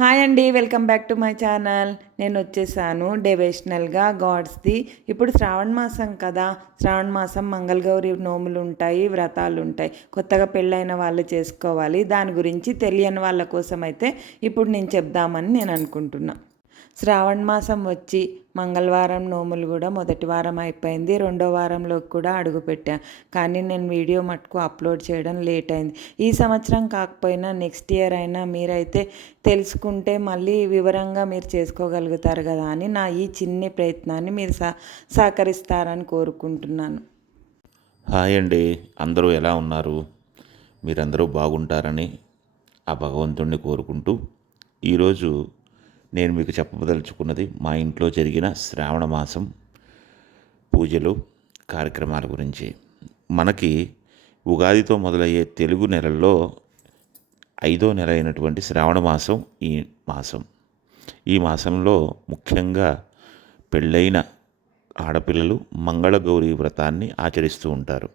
Hi అండి welcome back to my channel. నేను వచ్చేసాను డెవేషనల్గా గాడ్స్ది. ఇప్పుడు శ్రావణ మాసం కదా. శ్రావణ మాసం మంగళగౌరి నోములు ఉంటాయి వ్రతాలు ఉంటాయి కొత్తగా పెళ్ళైన వాళ్ళు చేసుకోవాలి. దాని గురించి తెలియని వాళ్ళ కోసం అయితే ఇప్పుడు నేను చెప్దామని నేను అనుకుంటున్నాను శ్రావణ మాసం వచ్చి మంగళవారం నోములు కూడా మొదటి వారం అయిపోయింది. రెండో వారంలోకి కూడా అడుగుపెట్టా కానీ నేను వీడియో మటుకు అప్లోడ్ చేయడం లేట్ అయింది. ఈ సంవత్సరం కాకపోయినా నెక్స్ట్ ఇయర్ అయినా మీరైతే తెలుసుకుంటే మళ్ళీ వివరంగా మీరు చేసుకోగలుగుతారు కదా అని నా ఈ చిన్ని ప్రయత్నాన్ని మీరు సహ సహకరిస్తారని కోరుకుంటున్నాను. హాయ్ అండి. అందరూ ఎలా ఉన్నారు? మీరందరూ బాగుంటారని ఆ భగవంతుణ్ణి కోరుకుంటూ ఈరోజు నేను మీకు చెప్పదలుచుకున్నది మా ఇంట్లో జరిగిన శ్రావణ మాసం పూజలు కార్యక్రమాల గురించి. మనకి ఉగాదితో మొదలయ్యే తెలుగు నెలల్లో ఐదో నెల అయినటువంటి శ్రావణ మాసం ఈ మాసం. ఈ మాసంలో ముఖ్యంగా పెళ్ళైన ఆడపిల్లలు మంగళగౌరి వ్రతాన్ని ఆచరిస్తూ ఉంటారు.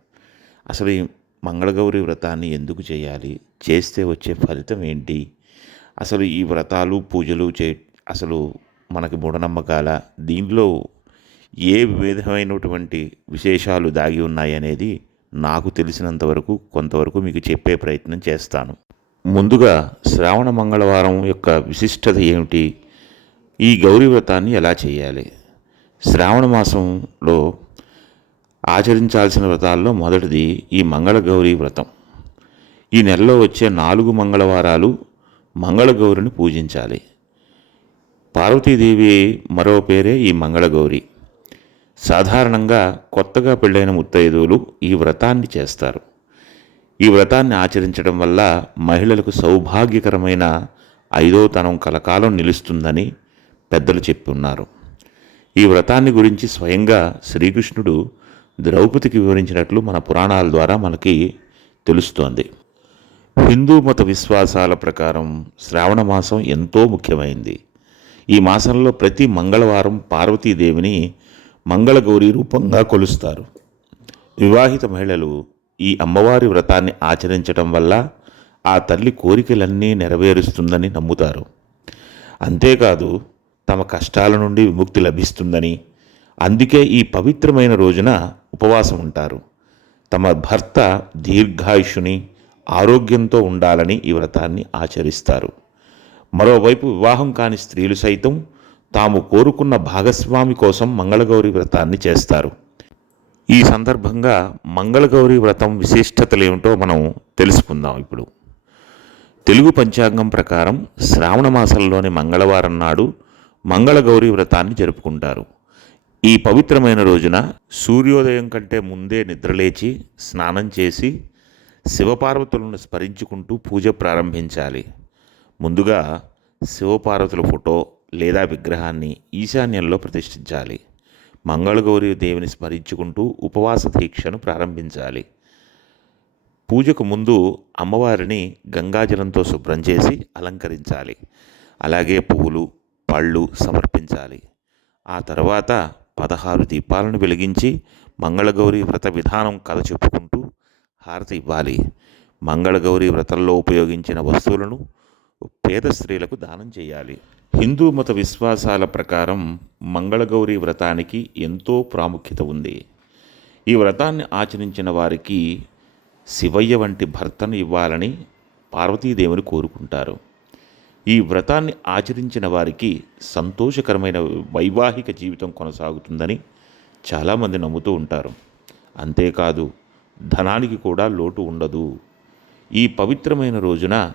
అసలు ఈ మంగళగౌరి వ్రతాన్ని ఎందుకు చేయాలి? చేస్తే వచ్చే ఫలితం ఏంటి? అసలు ఈ వ్రతాలు పూజలు చే అసలు మనకి మూఢనమ్మకాల దీనిలో ఏ విధమైనటువంటి విశేషాలు దాగి ఉన్నాయి అనేది నాకు తెలిసినంత వరకు కొంతవరకు మీకు చెప్పే ప్రయత్నం చేస్తాను. ముందుగా శ్రావణ మంగళవారం యొక్క విశిష్టత ఏమిటి? ఈ గౌరీ వ్రతాన్ని ఎలా చేయాలి? శ్రావణ మాసంలో ఆచరించాల్సిన వ్రతాల్లో మొదటిది ఈ మంగళగౌరి వ్రతం. ఈ నెలలో వచ్చే నాలుగు మంగళవారాలు మంగళగౌరిని పూజించాలి. పార్వతీదేవి మరో పేరే ఈ మంగళగౌరి. సాధారణంగా కొత్తగా పెళ్ళైన ముత్తైదువులు ఈ వ్రతాన్ని చేస్తారు. ఈ వ్రతాన్ని ఆచరించడం వల్ల మహిళలకు సౌభాగ్యకరమైన ఐదో తనం కలకాలం నిలుస్తుందని పెద్దలు చెప్పి ఉన్నారు ఈ వ్రతాన్ని గురించి స్వయంగా శ్రీకృష్ణుడు ద్రౌపదికి వివరించినట్లు మన పురాణాల ద్వారా మనకి తెలుస్తోంది. హిందూ మత విశ్వాసాల ప్రకారం శ్రావణ మాసం ఎంతో ముఖ్యమైంది. ఈ మాసంలో ప్రతి మంగళవారం పార్వతీదేవిని మంగళగౌరి రూపంగా కొలుస్తారు. వివాహిత మహిళలు ఈ అమ్మవారి వ్రతాన్ని ఆచరించడం వల్ల ఆ తల్లి కోరికలన్నీ నెరవేరుస్తుందని నమ్ముతారు. అంతేకాదు తమ కష్టాల నుండి విముక్తి లభిస్తుందని అందుకే ఈ పవిత్రమైన రోజున ఉపవాసం ఉంటారు. తమ భర్త దీర్ఘాయుషుని ఆరోగ్యంతో ఉండాలని ఈ వ్రతాన్ని ఆచరిస్తారు. మరోవైపు వివాహం కాని స్త్రీలు సైతం తాము కోరుకున్న భాగస్వామి కోసం మంగళగౌరి వ్రతాన్ని చేస్తారు. ఈ సందర్భంగా మంగళగౌరి వ్రతం విశిష్టతలు ఏమిటో మనం తెలుసుకుందాం ఇప్పుడు. తెలుగు పంచాంగం ప్రకారం శ్రావణ మాసంలోని మంగళవారం నాడు మంగళగౌరి వ్రతాన్ని జరుపుకుంటారు. ఈ పవిత్రమైన రోజున సూర్యోదయం కంటే ముందే నిద్రలేచి స్నానం చేసి శివపార్వతులను స్మరించుకుంటూ పూజ ప్రారంభించాలి. ముందుగా శివపార్వతుల ఫోటో లేదా విగ్రహాన్ని ఈశాన్యంలో ప్రతిష్ఠించాలి. మంగళగౌరి దేవిని స్మరించుకుంటూ ఉపవాస దీక్షను ప్రారంభించాలి. పూజకు ముందు అమ్మవారిని గంగాజలంతో శుభ్రం చేసి అలంకరించాలి. అలాగే పువ్వులు పళ్ళు సమర్పించాలి. ఆ తర్వాత పదహారు దీపాలను వెలిగించి మంగళగౌరి వ్రత విధానం కథ చెప్పుకుంటూ హారతి ఇవ్వాలి. మంగళగౌరి వ్రతంలో ఉపయోగించిన వస్తువులను పేద స్త్రీలకు దానం చేయాలి. హిందూ మత విశ్వాసాల ప్రకారం మంగళగౌరి వ్రతానికి ఎంతో ప్రాముఖ్యత ఉంది. ఈ వ్రతాన్ని ఆచరించిన వారికి శివయ్య వంటి భర్తను ఇవ్వాలని పార్వతీదేవిని కోరుకుంటారు. ఈ వ్రతాన్ని ఆచరించిన వారికి సంతోషకరమైన వైవాహిక జీవితం కొనసాగుతుందని చాలామంది నమ్ముతూ ఉంటారు. అంతేకాదు ధనానికి కూడా లోటు ఉండదు. ఈ పవిత్రమైన రోజున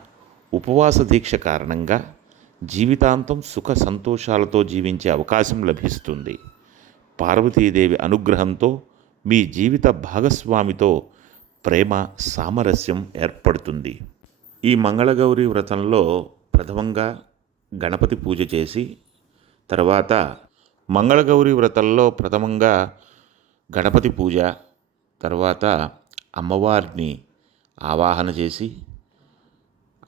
ఉపవాస దీక్ష కారణంగా జీవితాంతం సుఖ సంతోషాలతో జీవించే అవకాశం లభిస్తుంది. పార్వతీదేవి అనుగ్రహంతో మీ జీవిత భాగస్వామితో ప్రేమ సామరస్యం ఏర్పడుతుంది. ఈ మంగళగౌరి వ్రతంలో ప్రథమంగా గణపతి పూజ చేసి తర్వాత మంగళగౌరి వ్రతంలో ప్రథమంగా గణపతి పూజ తర్వాత అమ్మవారిని ఆవాహన చేసి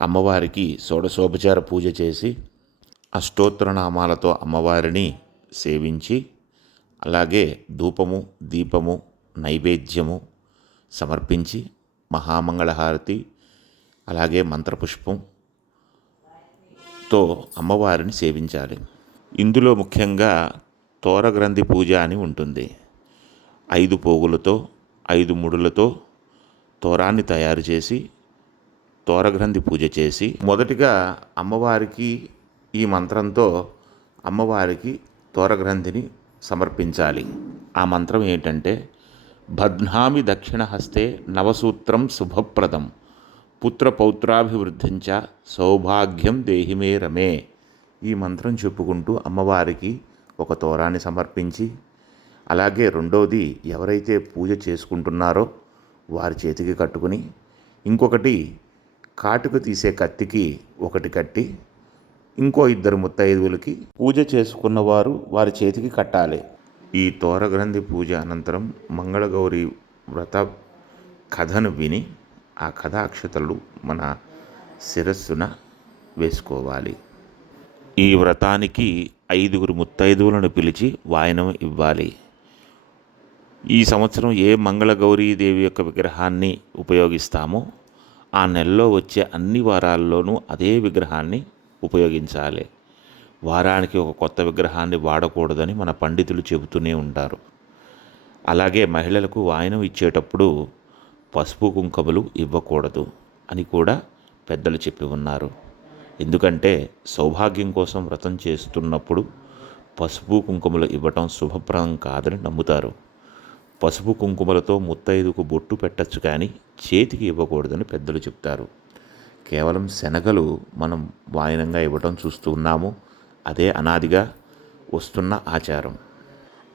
అమ్మవారికి షోడశోపచార పూజ చేసి అష్టోత్తరనామాలతో అమ్మవారిని సేవించి అలాగే ధూపము దీపము నైవేద్యము సమర్పించి మహామంగళహారతి అలాగే మంత్రపుష్పం తో అమ్మవారిని సేవించాలి. ఇందులో ముఖ్యంగా తోరగ్రంథి పూజ అని ఉంటుంది. ఐదు పోగులతో ఐదు ముడులతో తోరాన్ని తయారు చేసి తోరగ్రంథి పూజ చేసి మొదటిగా అమ్మవారికి ఈ మంత్రంతో అమ్మవారికి తోరగ్రంథిని సమర్పించాలి. ఆ మంత్రం ఏంటంటే భద్నామి దక్షిణ హస్తే నవసూత్రం శుభప్రదం పుత్ర పౌత్రాభివృద్ధించ సౌభాగ్యం దేహిమే రమే ఈ మంత్రం చెప్పుకుంటూ అమ్మవారికి ఒక తోరాన్ని సమర్పించి అలాగే రెండోది ఎవరైతే పూజ చేసుకుంటున్నారో వారి చేతికి కట్టుకుని ఇంకొకటి కాటుకు తీసే కత్తికి ఒకటి కట్టి ఇంకో ఇద్దరు ముత్తైదువులకి పూజ చేసుకున్నవారు వారి చేతికి కట్టాలి. ఈ తోరగ్రంథి పూజ అనంతరం మంగళగౌరి వ్రత కథను విని ఆ కథ అక్షతలు మన శిరస్సున వేసుకోవాలి. ఈ వ్రతానికి ఐదుగురు ముత్తైదువులను పిలిచి వాయనం ఇవ్వాలి. ఈ సంవత్సరం ఏ మంగళగౌరీ దేవి యొక్క విగ్రహాన్ని ఉపయోగిస్తామో ఆ నెలలో వచ్చే అన్ని వారాల్లోనూ అదే విగ్రహాన్ని ఉపయోగించాలి. వారానికి ఒక కొత్త విగ్రహాన్ని వాడకూడదని మన పండితులు చెబుతూనే ఉంటారు. అలాగే మహిళలకు వాయనం ఇచ్చేటప్పుడు పసుపు కుంకుమలు ఇవ్వకూడదు అని కూడా పెద్దలు చెప్పి ఉన్నారు. ఎందుకంటే సౌభాగ్యం కోసం వ్రతం చేస్తున్నప్పుడు పసుపు కుంకుమలు ఇవ్వటం శుభప్రదం కాదని నమ్ముతారు. పసుపు కుంకుమలతో ముత్తైదుకు బొట్టు పెట్టచ్చు కానీ చేతికి ఇవ్వకూడదని పెద్దలు చెప్తారు. కేవలం శనగలు మనం వాయనంగా ఇవ్వటం చూస్తూ ఉన్నాము. అదే అనాదిగా వస్తున్న ఆచారం.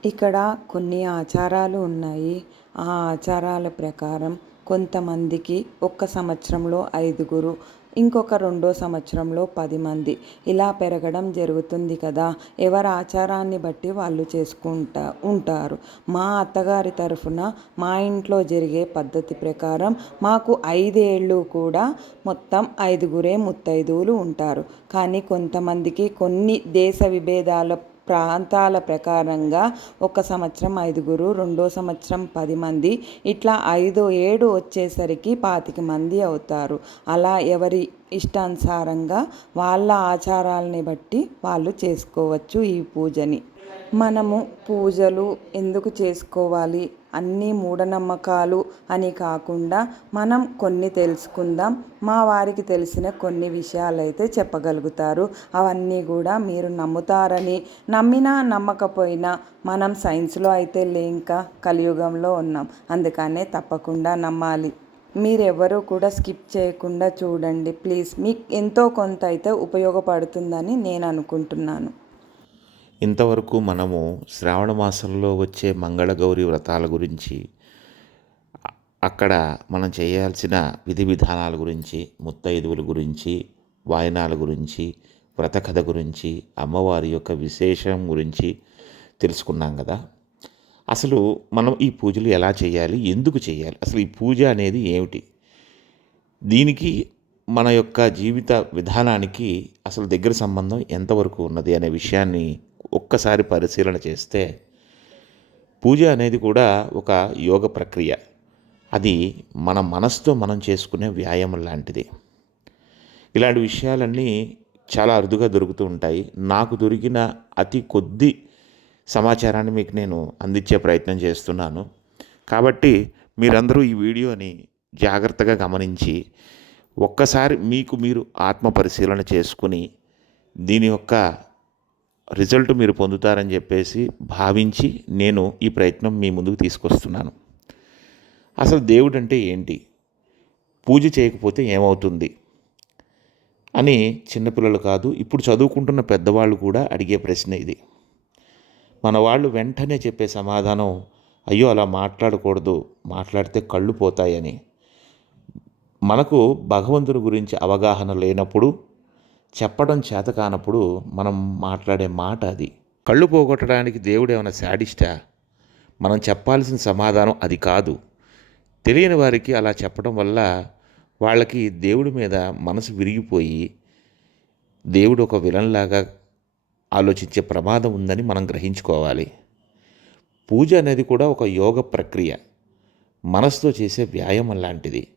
ఇక్కడ కొన్ని ఆచారాలు ఉన్నాయి. ఆ ఆచారాల ప్రకారం కొంతమందికి ఒక్క సంవత్సరంలో ఐదుగురు ఇంకొక రెండో సంవత్సరంలో పది మంది. ఇలా పెరగడం జరుగుతుంది కదా. ఎవరి ఆచారాన్ని బట్టి వాళ్ళు చేసుకుంటా ఉంటారు. మా అత్తగారి తరఫున మా ఇంట్లో జరిగే పద్ధతి ప్రకారం మాకు ఐదేళ్ళు కూడా మొత్తం ఐదుగురే ముత్తైదువులు ఉంటారు. కానీ కొంతమందికి కొన్ని దేశ విభేదాల ప్రాంతాల ప్రకారంగా ఒక సంవత్సరం ఐదుగురు రెండో సంవత్సరం పది మంది. ఇట్లా ఐదు ఏడు వచ్చేసరికి పాతిక మంది అవుతారు. అలా ఎవరి ఇష్టానుసారంగా వాళ్ళ ఆచారాలని బట్టి వాళ్ళు చేసుకోవచ్చు ఈ పూజని. మనము పూజలు ఎందుకు చేసుకోవాలి? అన్నీ మూఢనమ్మకాలు అని కాకుండా మనం కొన్ని తెలుసుకుందాం. మా వారికి తెలిసిన కొన్ని విషయాలైతే చెప్పగలుగుతారు. అవన్నీ కూడా మీరు నమ్ముతారని నమ్మినా నమ్మకపోయినా మనం సైన్స్లో అయితే లేక కలియుగంలో ఉన్నాం. అందుకనే తప్పకుండా నమ్మాలి. మీరెవరూ కూడా స్కిప్ చేయకుండా చూడండి. ప్లీజ్ మీకు ఎంతో కొంత అయితే ఉపయోగపడుతుందని నేను అనుకుంటున్నాను. ఇంతవరకు మనము శ్రావణ మాసంలో వచ్చే మంగళగౌరి వ్రతాల గురించి అక్కడ మనం చేయాల్సిన విధి విధానాల గురించి ముత్తైదువుల గురించి వాయనాల గురించి వ్రత కథ గురించి అమ్మవారి యొక్క విశేషం గురించి తెలుసుకున్నాం కదా. అసలు మనం ఈ పూజలు ఎలా చేయాలి? ఎందుకు చేయాలి? అసలు ఈ పూజ అనేది ఏమిటి? దీనికి మన యొక్క జీవిత విధానానికి అసలు దగ్గర సంబంధం ఎంతవరకు ఉన్నది అనే విషయాన్ని ఒక్కసారి పరిశీలన చేస్తే పూజ అనేది కూడా ఒక యోగ ప్రక్రియ. అది మన మనసుతో మనం చేసుకునే వ్యాయామం లాంటిది. ఇలాంటి విషయాలన్నీ చాలా అరుదుగా దొరుకుతూ ఉంటాయి. నాకు దొరికిన అతి కొద్ది సమాచారాన్ని మీకు నేను అందించే ప్రయత్నం చేస్తున్నాను. కాబట్టి మీరందరూ ఈ వీడియోని జాగ్రత్తగా గమనించి ఒక్కసారి మీకు మీరు ఆత్మ పరిశీలన చేసుకుని దీని యొక్క రిజల్ట్ మీరు పొందుతారని చెప్పేసి భావించి నేను ఈ ప్రయత్నం మీ ముందుకు తీసుకొస్తున్నాను. అసలు దేవుడు అంటే ఏంటి? పూజ చేయకపోతే ఏమవుతుంది? అని చిన్నపిల్లలు కాదు ఇప్పుడు చదువుకుంటున్న పెద్దవాళ్ళు కూడా అడిగే ప్రశ్న ఇది. మన వాళ్ళు వెంటనే చెప్పే సమాధానం అయ్యో అలా మాట్లాడకూడదు మాట్లాడితే కళ్ళు పోతాయని. మనకు భగవంతుని గురించి అవగాహన లేనప్పుడు చెప్పడం చేత కానప్పుడు మనం మాట్లాడే మాట అది. కళ్ళు పోగొట్టడానికి దేవుడు ఏమైనా శాడిస్టా? మనం చెప్పాల్సిన సమాధానం అది కాదు. తెలియని వారికి అలా చెప్పడం వల్ల వాళ్ళకి దేవుడి మీద మనసు విరిగిపోయి దేవుడు ఒక విలన్లాగా ఆలోచించే ప్రమాదం ఉందని మనం గ్రహించుకోవాలి. పూజ అనేది కూడా ఒక యోగ ప్రక్రియ. మనసుతో చేసే వ్యాయామం లాంటిది.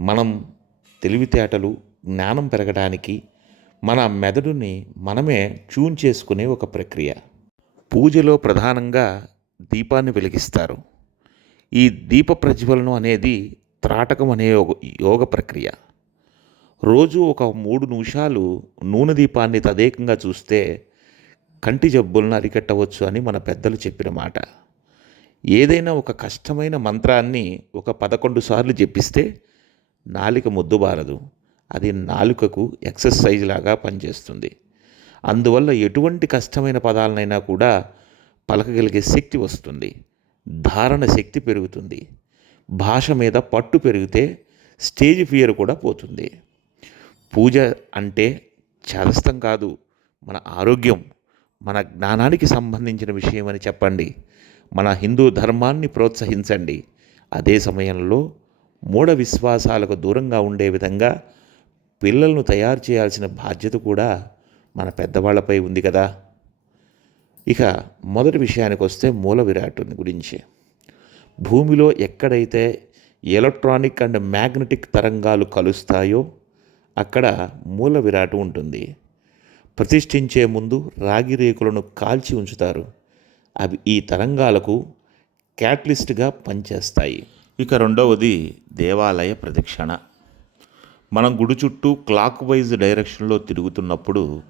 మనం తెలివితేటలు జ్ఞానం పెరగడానికి మన మెదడుని మనమే ట్యూన్ చేసుకునే ఒక ప్రక్రియ. పూజలో ప్రధానంగా దీపాన్ని వెలిగిస్తారు. ఈ దీప ప్రజ్వలనం అనేది త్రాటకం అనే యోగ ప్రక్రియ. రోజు ఒక మూడు నిమిషాలు నూనె దీపాన్ని తదేకంగా చూస్తే కంటి జబ్బులను అరికట్టవచ్చు అని మన పెద్దలు చెప్పిన మాట. ఏదైనా ఒక కష్టమైన మంత్రాన్ని ఒక పదకొండు సార్లు జపిస్తే నాలిక ముద్దుబారదు అది నాలుకకు ఎక్సర్సైజ్ లాగా పనిచేస్తుంది. అందువల్ల ఎటువంటి కష్టమైన పదాలనైనా కూడా పలకగలిగే శక్తి వస్తుంది. ధారణ శక్తి పెరుగుతుంది. భాష మీద పట్టు పెరిగితే స్టేజ్ ఫియర్ కూడా పోతుంది. పూజ అంటే చేదస్తం కాదు మన ఆరోగ్యం మన జ్ఞానానికి సంబంధించిన విషయం అని చెప్పండి. మన హిందూ ధర్మాన్ని ప్రోత్సహించండి. అదే సమయంలో మూఢ విశ్వాసాలకు దూరంగా ఉండే విధంగా పిల్లలను తయారు చేయాల్సిన బాధ్యత కూడా మన పెద్దవాళ్ళపై ఉంది కదా. ఇక మొదటి విషయానికి వస్తే మూల విరాటుని గురించి. భూమిలో ఎక్కడైతే ఎలక్ట్రానిక్ అండ్ మ్యాగ్నెటిక్ తరంగాలు కలుస్తాయో అక్కడ మూల విరాటు ఉంటుంది. ప్రతిష్ఠించే ముందు రాగి రేకులను కాల్చి ఉంచుతారు. అవి ఈ తరంగాలకు క్యాట్లిస్ట్గా పనిచేస్తాయి. ఇక రెండవది దేవాలయ ప్రదక్షిణ. మనం గుడి చుట్టూ క్లాక్ వైజ్ డైరెక్షన్లో తిరుగుతున్నప్పుడు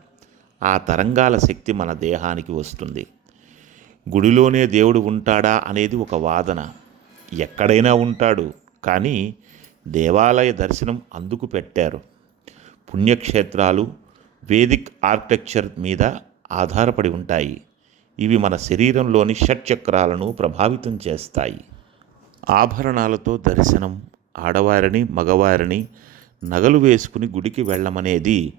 ఆ తరంగాల శక్తి మన దేహానికి వస్తుంది. గుడిలోనే దేవుడు ఉంటాడా అనేది ఒక వాదన. ఎక్కడైనా ఉంటాడు కానీ దేవాలయ దర్శనం అందుకు పెట్టారు. పుణ్యక్షేత్రాలు వేదిక్ ఆర్కిటెక్చర్ మీద ఆధారపడి ఉంటాయి. ఇవి మన శరీరంలోని షట్చక్రాలను ప్రభావితం చేస్తాయి. ఆభరణాలతో దర్శనం ఆడవారిని మగవారిని నగలు వేసుకుని గుడికి వెళ్ళమనేది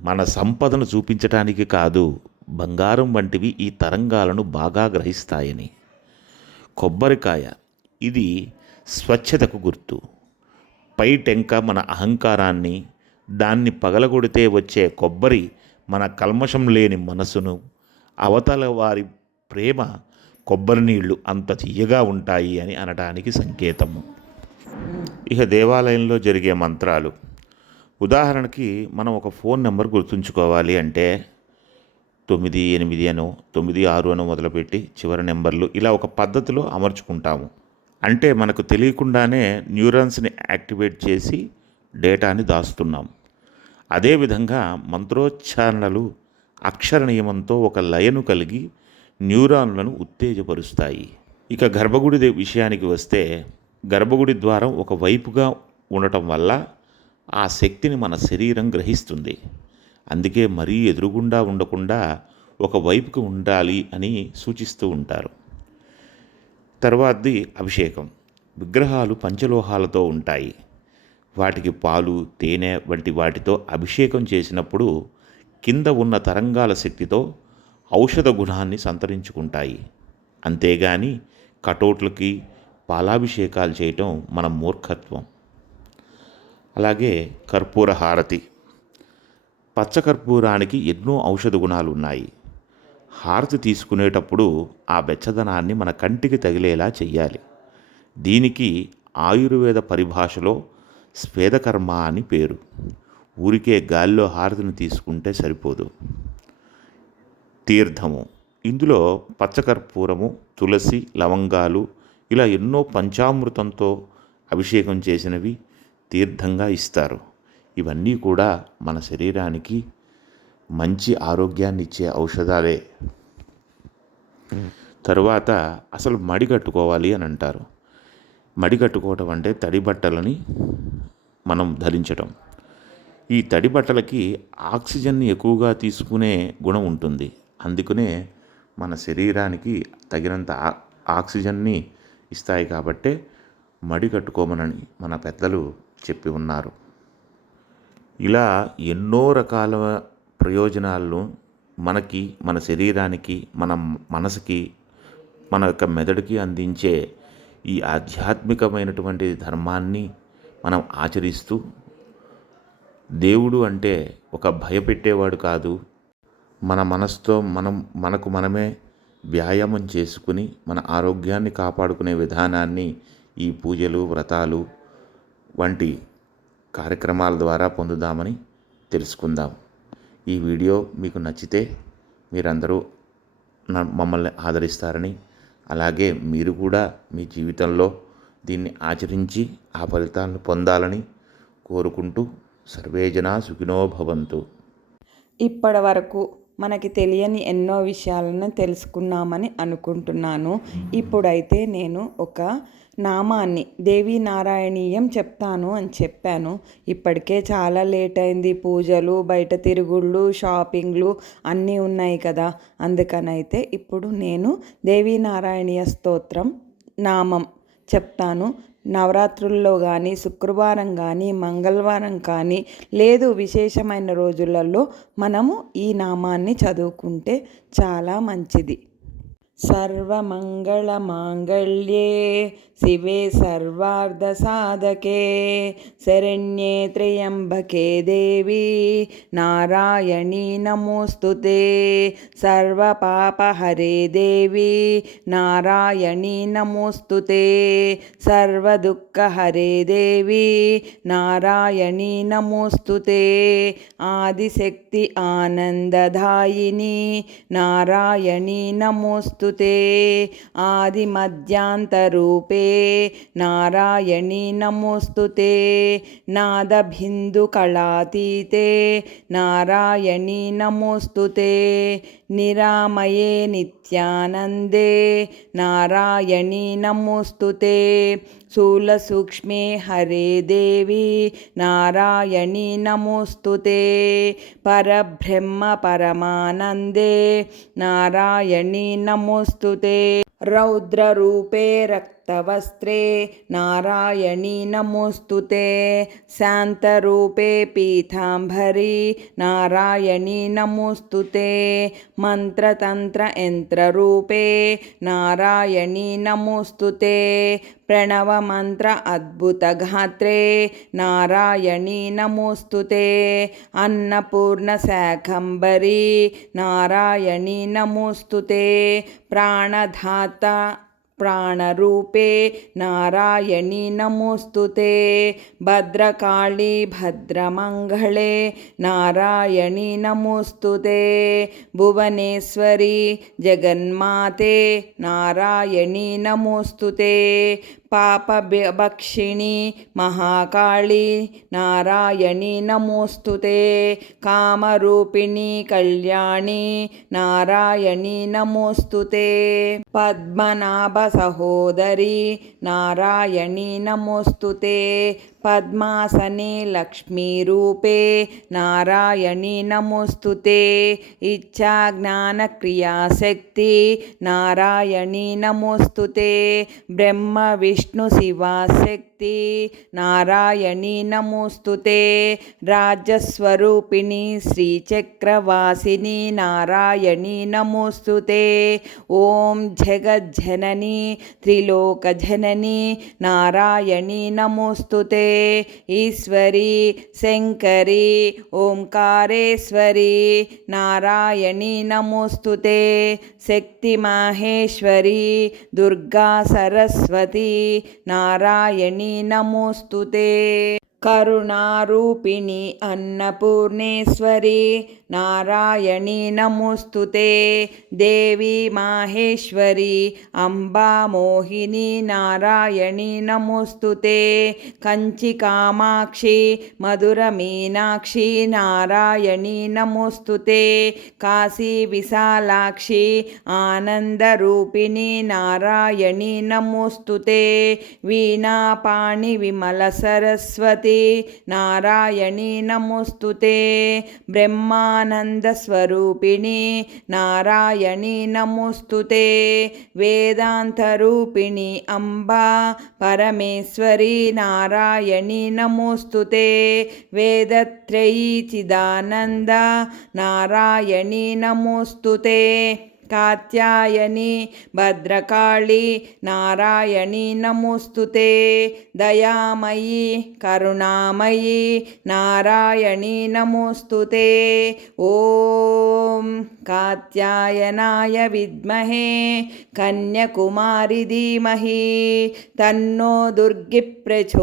మన సంపదను చూపించటానికి కాదు బంగారం వంటివి ఈ తరంగాలను బాగా గ్రహిస్తాయని. కొబ్బరికాయ ఇది స్వచ్ఛతకు గుర్తు. పై టెంక మన అహంకారాన్ని దాన్ని పగలగొడితే వచ్చే కొబ్బరి మన కల్మషం లేని మనసును అవతల వారి ప్రేమ కొబ్బరి నీళ్ళు అంత తీయగా ఉంటాయి అని అనడానికి సంకేతము. ఇక దేవాలయంలో జరిగే మంత్రాలు. ఉదాహరణకి మనం ఒక ఫోన్ నెంబర్ గుర్తుంచుకోవాలి అంటే తొమ్మిది ఎనిమిది అనో తొమ్మిది ఆరు అను మొదలుపెట్టి చివరి నెంబర్లు ఇలా ఒక పద్ధతిలో అమర్చుకుంటాము. అంటే మనకు తెలియకుండానే న్యూరాన్స్ని యాక్టివేట్ చేసి డేటాని దాస్తున్నాం. అదేవిధంగా మంత్రోచ్చారణలు అక్షర నియమంతో ఒక లయను కలిగి న్యూరాన్లను ఉత్తేజపరుస్తాయి. ఇక గర్భగుడి విషయానికి వస్తే గర్భగుడి ద్వారం ఒక వైపుగా ఉండటం వల్ల ఆ శక్తిని మన శరీరం గ్రహిస్తుంది. అందుకే మరీ ఎదురుగుండా ఉండకుండా ఒక వైపుకి ఉండాలి అని సూచిస్తూ ఉంటారు. తర్వాతది అభిషేకం. విగ్రహాలు పంచలోహాలతో ఉంటాయి. వాటికి పాలు తేనె వంటి వాటితో అభిషేకం చేసినప్పుడు కింద ఉన్న తరంగాల శక్తితో ఔషధ గుణాన్ని సంతరించుకుంటాయి. అంతేగాని కటోట్లకి పాలాభిషేకాలు చేయటం మన మూర్ఖత్వం. అలాగే కర్పూర హారతి. పచ్చకర్పూరానికి ఎన్నో ఔషధ గుణాలు ఉన్నాయి. హారతి తీసుకునేటప్పుడు ఆ వెచ్చదనాన్ని మన కంటికి తగిలేలా చెయ్యాలి. దీనికి ఆయుర్వేద పరిభాషలో స్వేదకర్మ అని పేరు. ఊరికే గాలిలో హారతిని తీసుకుంటే సరిపోదు. తీర్థము. ఇందులో పచ్చకర్పూరము తులసి లవంగాలు ఇలా ఎన్నో పంచామృతంతో అభిషేకం చేసినవి తీర్థంగా ఇస్తారు. ఇవన్నీ కూడా మన శరీరానికి మంచి ఆరోగ్యాన్ని ఇచ్చే ఔషధాలే. తరువాత అసలు మడి కట్టుకోవాలి అని అంటారు. మడి కట్టుకోవటం అంటే తడి బట్టలని మనం ధరించటం. ఈ తడి బట్టలకి ఆక్సిజన్ని ఎక్కువగా తీసుకునే గుణం ఉంటుంది. అందుకనే మన శరీరానికి తగినంత ఆ- ఆక్సిజన్ని ఇస్తాయి కాబట్టే మడి కట్టుకోమనని మన పెద్దలు చెప్పి ఉన్నారు. ఇలా ఎన్నో రకాల ప్రయోజనాలను మనకి మన శరీరానికి మన మనసుకి మన యొక్క మెదడుకి అందించే ఈ ఆధ్యాత్మికమైనటువంటి ధర్మాన్ని మనం ఆచరిస్తూ దేవుడు అంటే ఒక భయపెట్టేవాడు కాదు. మన మనసుతో మనం మనకు మనమే వ్యాయామం చేసుకుని మన ఆరోగ్యాన్ని కాపాడుకునే విధానాన్ని ఈ పూజలు వ్రతాలు వంటి కార్యక్రమాల ద్వారా పొందుదామని తెలుసుకుందాం. ఈ వీడియో మీకు నచ్చితే మీరందరూ న- మమ్మల్ని ఆదరిస్తారని అలాగే మీరు కూడా మీ జీవితంలో దీన్ని ఆచరించి ఆ ఫలితాలను పొందాలని కోరుకుంటూ సర్వేజన సుఖినో భవంతు. ఇప్పటి వరకు మనకి తెలియని ఎన్నో విషయాలను తెలుసుకున్నామని అనుకుంటున్నాను. ఇప్పుడైతే నేను ఒక నామాన్ని దేవీ నారాయణీయం చెప్తాను అని చెప్పాను. ఇప్పటికే చాలా లేట్ అయింది. పూజలు బయట తిరుగుళ్ళు షాపింగ్లు అన్నీ ఉన్నాయి కదా. అందుకనైతే ఇప్పుడు నేను దేవీ నారాయణీయ స్తోత్రం నామం చెప్తాను. నవరాత్రుల్లో కానీ శుక్రవారం కానీ మంగళవారం కానీ లేదు విశేషమైన రోజులలో మనము ఈ నామాన్ని చదువుకుంటే చాలా మంచిది. సర్వమంగళమాంగళ్యే శివే సర్వార్ధసాధకే శరణ్యే త్ర్యంబకే దేవి నారాయణీ నమోస్తుతే. సర్వపాపహరే దేవి నారాయణీ నమోస్తుతే. సర్వదుఃఖహరే దేవి నారాయణీ నమోస్తుతే. ఆదిశక్తి ఆనందదాయిని నారాయణీ నమోస్తుతే. ఆదిమధ్యాంతరూపే నారాయణి నమోస్తుతే నాదబిందుకళాతీతే నారాయణి నమోస్తుతే నిరామయే నిత్య నిత్యానందే నారాయణీ నమోస్తుతే స్థూలసూక్ష్మే హరే దేవి నారాయణీ నమోస్తుతే పరబ్రహ్మ పరమానందే నారాయణీ నమోస్తుతే రౌద్రరూపే రక్తవస్త్రే నారాయణీ నమోస్తుతే శాంతరూపే పీతాంబరి నారాయణీ నమోస్తుతే మంత్రతంత్రయంత్రరూపే నారాయణీ నమోస్తుతే ప్రణవమంత్ర అద్భుతగాత్రే నారాయణీ నమోస్తుతే అన్నపూర్ణ శాకంబరి నారాయణీ प्राणरूपे नारायणि नमोऽस्तु ते। भद्रकाळी भद्रमङ्गले नारायणि नमोऽस्तु ते। भुवनेश्वरि जगन्माते नारायणि नमोऽस्तु ते। మహాకాళి నారాయణి నమోస్తుతే కామరూపిణి కళ్యాణి నారాయణి నమోస్తుతే పద్మనాభ సహోదరి నారాయణి నమోస్తుతే పద్మాసనే లక్ష్మీరూపే నారాయణి నమోస్తుతే. ఇచ్చా జ్ఞాన క్రియాశక్తి నారాయణి నమోస్తుతే. బ్రహ్మ విష్ణు శివాశక్తి నారాయణి నమోస్తుతే రాజ్యస్వరూపిణి శ్రీచక్రవాసిని నారాయణి నమోస్తుతే ఓం జగజ్జనని త్రిలోకజనని నారాయణి నమోస్తుతే ఈశ్వరి శంకరి ఓంకారేశ్వరి నారాయణి నమోస్తుతే శక్తి మాహేశ్వరి దుర్గా సరస్వతి నారాయణి నమోస్తుతే కరుణారూపిణి అన్నపూర్ణేశ్వరి నారాయణి నమోస్తుతే దేవి మాహేశ్వరి అంబా మోహిని నారాయణి నమోస్తుతే కంచి కామాక్షి మధుర మీనాక్షి నారాయణి నమోస్తుతే కాశీ విశాలాక్షి ఆనందరూపిణి నారాయణి నమోస్తుతే వీణాపాణి విమల సరస్వతి నారాయణి నమోస్తుతే బ్రహ్మానంద స్వరూపిణి నారాయణి నమోస్తుతే వేదాంతరూపిణి అంబా పరమేశ్వరి నారాయణి నమోస్తుతే వేదత్రయీ చిదానంద నారాయణి నమోస్తుతే कात्यायनी भद्रकाळी नारायणी नमुस्तुते दयामयी करुणामयी नारायणी नमुस्तुते ॐ कात्यायनाय विद्महे कन्याकुमारी धीमहि तन्नो दुर्गिप्रचोदयात्।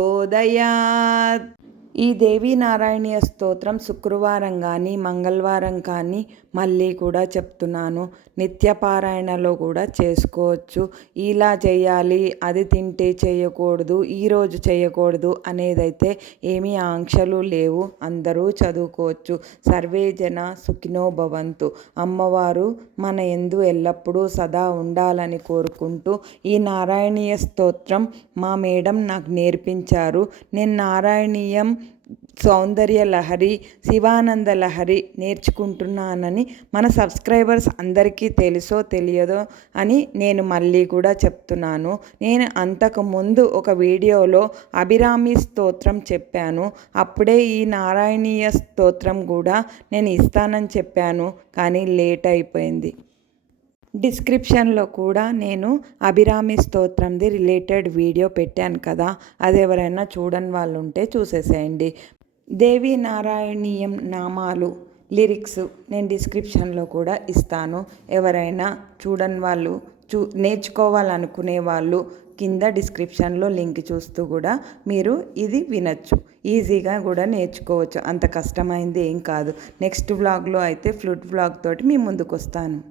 ఈ దేవీనారాయణీయ స్తోత్రం శుక్రవారం కానీ మంగళవారం కానీ మళ్ళీ కూడా చెప్తున్నాను. నిత్యపారాయణలో కూడా చేసుకోవచ్చు. ఇలా చేయాలి అది తింటే చేయకూడదు ఈరోజు చేయకూడదు అనేదైతే ఏమీ ఆంక్షలు లేవు. అందరూ చదువుకోవచ్చు. సర్వే జన సుఖినో భవంతు. అమ్మవారు మన ఎందు ఎల్లప్పుడూ సదా ఉండాలని కోరుకుంటూ ఈ నారాయణీయ స్తోత్రం మా మేడం నాకు నేర్పించారు. నేను నారాయణీయం సౌందర్య లహరి శివానంద లహరి నేర్చుకుంటున్నానని మన సబ్స్క్రైబర్స్ అందరికీ తెలుసో తెలియదో అని నేను మళ్ళీ కూడా చెప్తున్నాను. నేను అంతకుముందు ఒక వీడియోలో అభిరామి స్తోత్రం చెప్పాను. అప్పుడే ఈ నారాయణీయ స్తోత్రం కూడా నేను ఇస్తానని చెప్పాను కానీ లేట్ అయిపోయింది. డిస్క్రిప్షన్లో కూడా నేను అభిరామి స్తోత్రంది రిలేటెడ్ వీడియో పెట్టాను కదా అది ఎవరైనా చూడని వాళ్ళు ఉంటే చూసేసేయండి. దేవి నారాయణీయం నామాలు లిరిక్స్ నేను డిస్క్రిప్షన్లో కూడా ఇస్తాను. ఎవరైనా చూడని వాళ్ళు చూ నేర్చుకోవాలనుకునే వాళ్ళు కింద డిస్క్రిప్షన్లో లింక్ చూస్తూ కూడా మీరు ఇది వినొచ్చు. ఈజీగా కూడా నేర్చుకోవచ్చు. అంత కష్టమైంది ఏం కాదు. నెక్స్ట్ వ్లాగ్లో అయితే ఫ్లూట్ వ్లాగ్ తోటి మీ ముందుకు వస్తాను